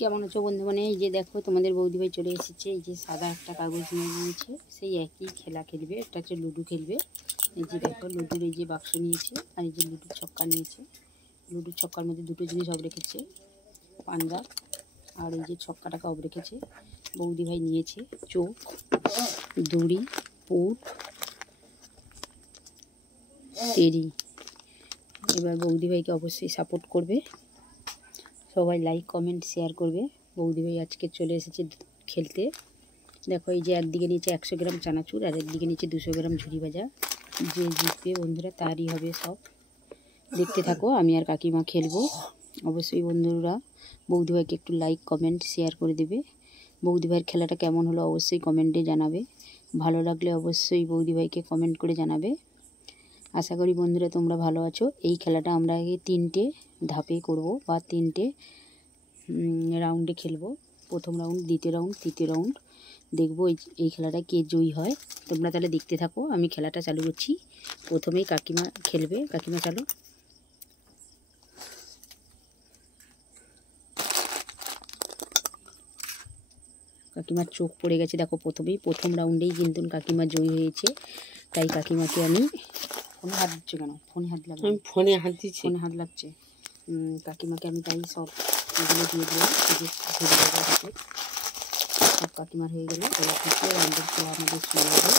কেমন আছো বন্ধু? মানে এই যে দেখো তোমাদের বৌদিভাই চলে এসেছে। এই যে সাদা একটা কাগজ নিয়ে নিয়েছে, সেই একই খেলা খেলবে। একটা হচ্ছে লুডো খেলবে। এই যে দেখো লুডুর এই যে বাক্স নিয়েছে, আর এই যে লুডুর ছক্কা নিয়েছে। লুডুর ছক্কার মধ্যে দুটো জিনিস অফ রেখেছে, পাঞ্জা আর এই যে ছক্কাটাকে অফ রেখেছে। বৌদিভাই নিয়েছে চোখ, দড়ি, পুট, তেরি। এবার বৌদিভাইকে অবশ্যই সাপোর্ট করবে, সবাই লাইক কমেন্ট শেয়ার করবে। বৌদিভাই আজকে চলে এসেছে খেলতে। দেখো এই যে একদিকে নিচে 100 গ্রাম চানাচুর আর একদিকে নিচে 200 গ্রাম ঝুরি ভাজা। যে জিতবে বন্ধুরা তারই হবে সব। দেখতে থাকো, আমি আর কাকিমা খেলবো। অবশ্যই বন্ধুরা বৌদিভাইকে একটু লাইক কমেন্ট শেয়ার করে দেবে। বৌদিভাইয়ের খেলাটা কেমন হলো অবশ্যই কমেন্টে জানাবে। ভালো লাগলে অবশ্যই বৌদিভাইকে কমেন্ট করে জানাবে। আশা করি বন্ধুরা তোমরা ভালো আছো। এই খেলাটা আমরা আগে 3টে ধাপে করব বা 3টে রাউন্ডে খেলবো। প্রথম রাউন্ড, দ্বিতীয় রাউন্ড, তৃতীয় রাউন্ড। দেখবো এই খেলাটা কে জয়ী হয়। তোমরা তাহলে দেখতে থাকো, আমি খেলাটা চালু করছি। প্রথমেই কাকিমা খেলবে। কাকিমা চালো। কাকিমার চোখ পড়ে গেছে দেখো প্রথম রাউন্ডেই কিন্তু কাকিমা জয়ী হয়েছে। তাই কাকিমাকে আমি ফোনে হাত দিচ্ছ কেন? ফোনে হাত লাগবে? ফোনে হাত দিচ্ছি। ফোনে হাত লাগছে। কাকিমাকে আমি তাই সব এগুলো দিয়ে দিলাম। সব কাকিমার হয়ে গেল। এবার দ্বিতীয় রাউন্ডের খেলা আমাদের শুরু হবে।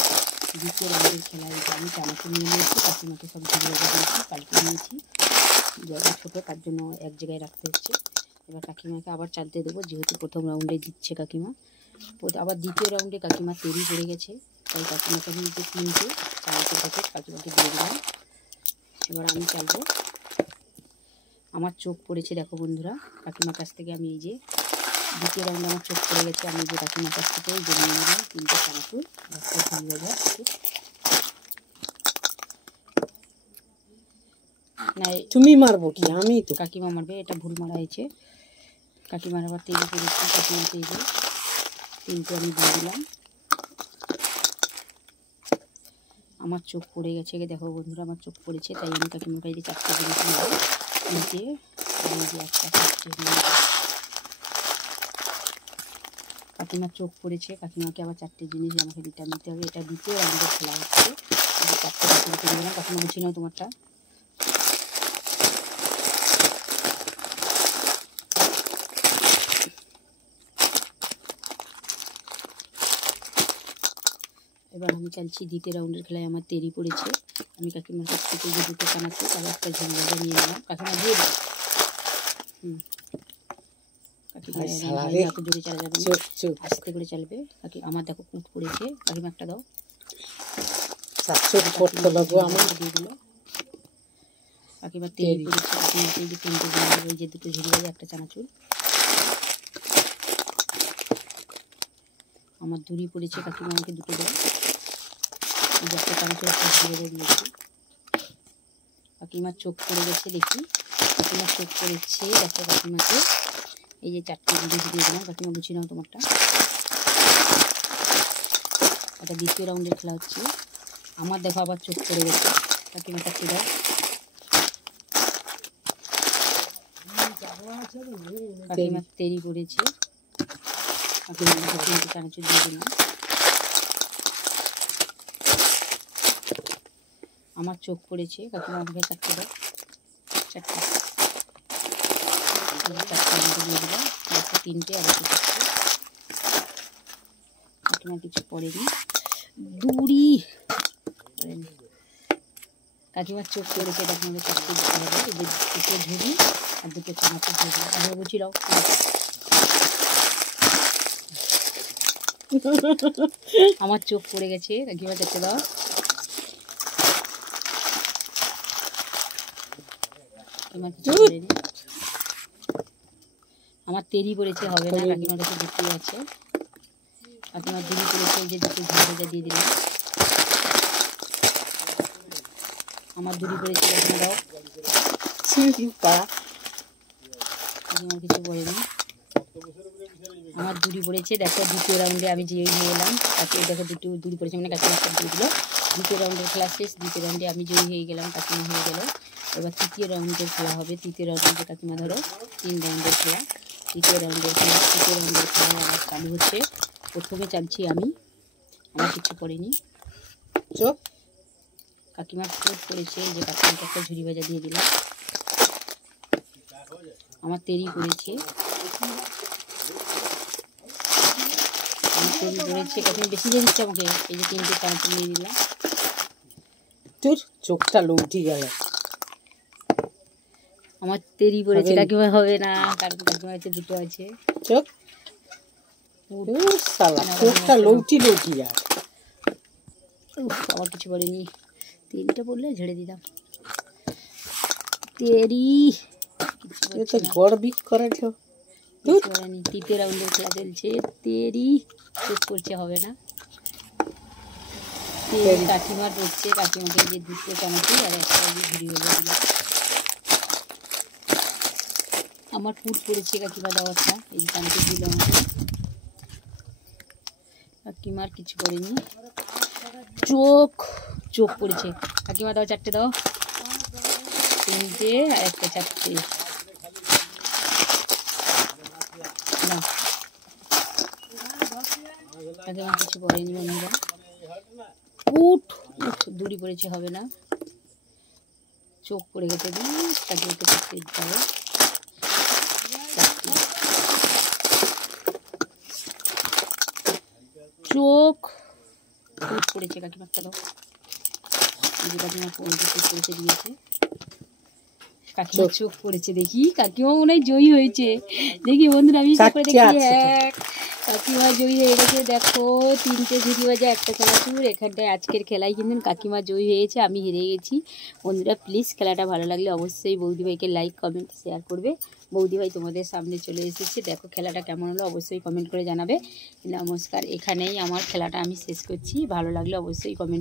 দ্বিতীয় রাউন্ডের খেলায় আমি চানাচুর নিয়ে নিয়েছি, কাকিমাকে সব ঝুড়ি দিয়েছি, পাল্টে নিয়েছি। জায়গা ছোটো তার জন্য এক জায়গায় রাখতে হচ্ছে। এবার কাকিমাকে আবার চালতে দেবো, যেহেতু প্রথম রাউন্ডে দিচ্ছে কাকিমা। আবার দ্বিতীয় রাউন্ডে কাকিমা তৈরি পড়ে গেছে, তাই কাকিমাকে আমি যে 3টে চানাচুর প্যাকেট কাকিমাকে দিয়ে দিলাম। এবার আমি চালবো। আমার চোখ পড়েছে দেখো বন্ধুরা কাকিমার কাছ থেকে। আমি এই যে দ্বিতীয় রাউন্ডে আমার চোখ পড়ে গেছে, আমি যে কাকিমার কাছ থেকে এই যে নিয়ে নিলাম 3টে চানাচুর, একটা ঝুড়ি ভাজা। না তুমি মারবো কি? আমি তো। কাকিমা মারবে, এটা ভুল মারা হয়েছে। কাকিমার আবার তৈরি করেছি, কাকিমা তৈরি 3টে আমি দিয়ে দিলাম। আমার চোখ পড়ে গেছে, দেখো বন্ধুরা আমার চোখ পড়েছে, তাই আমি কাকিমার কাছে 4টে জিনিস নেব। নিচে এই যে একটা 4টে নিয়ে কাকিমার চোখ পড়েছে, কাকিমাকে আবার 4টে জিনিস আমাকে রিটার্ন দিতে হবে। এটা দ্বিতীয় রাউন্ডে খেলা হচ্ছে। 4টে কাকিমাকে দিলাম। কাকিমা বুঝি নাও তোমারটা। এবার আমি চাইছি দ্বিতীয় রাউন্ডের খেলায় আমার দেরি পড়েছে। আমি কাকিমার কাছ থেকে যে 2টো চানাচুর আর একটা ঝুড়ি ভাজা নিয়ে নিলাম। কাকিমা দিয়ে দাও। কাকিমা এত জোরে চালা যাবে না, আস্তে করে চালবে। আমার দেখো কুট পড়েছে, কাকিমা একটা দাও। আমার দিয়ে দিল। কাকিমা তেল পড়েছে, কাকিমাকে এই যে 3টে দিয়ে এই যে 2টো ঝুড়ি ভাজা, একটা চানাচুর। আমার দড়ি পড়েছে, কাকিমা আমাকে 2টো দাও। এই যে একটা চানাচুর, একটা ঝুড়ি ভাজা দিয়েছি। কাকিমার চোখ পড়ে গেছে, দেখি কাকিমার চোখ পড়েছে দেখো কাকিমাকে এই যে 4টে জিনিস দিয়ে দিলাম। কাকিমা বুঝি নাও তোমারটা। এটা দ্বিতীয় রাউন্ডের খেলা হচ্ছে। আমার দেখো আবার চোখ পড়ে গেছে, কাকিমা 4টে দাও। কাকিমার তৈরি করেছে, কাকিমা 3টে চানাচুর দিয়ে দিলাম। আমার চোখ পড়েছে, কাকিমা আমাকে 4টে দাও। 4টে দিয়ে দিলাম। একটা 3টে আর একটা 4টে। কাকিমা কিছু পড়েনি, দড়ি পড়েনি। কাকিমার চোখ পড়েছে, কাকিমাকে 4টে দিতে হবে। এই যে 2টো ঝুড়ি আর 2টো চানাচুর দিয়ে দিলাম। আমি বুঝি দাও। আমার চোখ পড়ে গেছে, কাকিমা 4টে দাও। কাকিমা কিছু পড়েনি। আমার তেরি পড়েছে, হবে না। কাকিমার কাছে 2টোই আছে। কাকিমার দড়ি পড়েছে, এই যে 2টো ঝুড়ি ভাজা দিয়ে দিলাম। আমার দড়ি পড়েছে, কাকিমা দাও। কাকিমার কিছু পড়েনি। আমার দড়ি পড়েছে দেখো দ্বিতীয় রাউন্ডে আমি জয়ী হয়ে এলাম। তাকে দেখো 2টো দড়ি পড়েছে, মানে কাকিমা একটা দিয়ে দিল। দ্বিতীয় রাউন্ডের খেলা শেষ। দ্বিতীয় রাউন্ডে আমি জয়ী হয়ে গেলাম, কাকিমা হয়ে গেল। এবার তৃতীয় রাউন্ডের খেলা হবে। তৃতীয় রাউন্ডে কাকিমা ধরো 3 রাউন্ডের খেলা। তৃতীয় রাউন্ডের খেলা আবার চালু হচ্ছে। প্রথমে চালছি আমি, আমার কিছু করিনি। চোখ কাকিমার চোট করেছে, যে কাকিমাকে একটা ঝুড়ি ভাজা দিয়ে দিলাম। আমার তেরি করেছে, কাকিমা বেশি দিয়ে দিচ্ছে আমাকে। এই যে 3টে চানাচুর নিয়ে দিলাম। তোর চোখটা লৌটি গেল। আমার তেরি পড়েছে, কাকিমা হবে না, কারণ কাকিমা হচ্ছে 2টো আছে। চোখ শালা চোখটা লৌটি লৌটি আর আমার কিছু বলেনি, তেরিটা বললে ঝেড়ে দিলাম। তেরি তো গড় বিক করে বলেনি। তৃতীয় রাউন্ডের খেলা চলছে। তেরি চোখ করছে, হবে না। তেরি কাকিমার পড়ছে, কাকিমাকে যে 2টো চানাচুর আর একটা ঝুড়ি হয়ে দিলাম। আমার পুট পড়েছে কাকিমা দেওয়ারটা, এই যে চানাচুর দিলাম। কাকিমার কিছু করেনি। চোখ পড়েছে, কাকিমা দাও 4টে দাও। 3টে আর একটা 4টে না, কাকিমা কিছু করেনি। বন্ধুরা পুট দড়ি পড়েছে, হবে না। চোখ পড়ে গেছে, কাকিমাকে করতে দিতে হবে। চোখ পুট পড়েছে, কাকিমা একটা দাও। কাকিমা পড়েছে দিয়েছে। কাকিমা চোখ পড়েছে, দেখি কাকিমা মনে হয় জয়ী হয়েছে। দেখি বন্ধুরা, আমি দেখি কাকিমা জয়ী হয়ে গেছে। দেখো 3টে ঝুড়ি ভাজা, একটা চানাচুর। এখানটায় আজকের খেলায় কিন্তু কাকিমা জয়ী হয়েছে, আমি হেরে গেছি। বন্ধুরা প্লিজ খেলাটা ভালো লাগলে অবশ্যই বৌদিভাইকে লাইক কমেন্ট শেয়ার করবে। বৌদিভাই তোমাদের সামনে চলে এসেছে, দেখো খেলাটা কেমন হলো অবশ্যই কমেন্ট করে জানাবে। নমস্কার, এখানেই আমার খেলাটা আমি শেষ করছি। ভালো লাগলে অবশ্যই কমেন্ট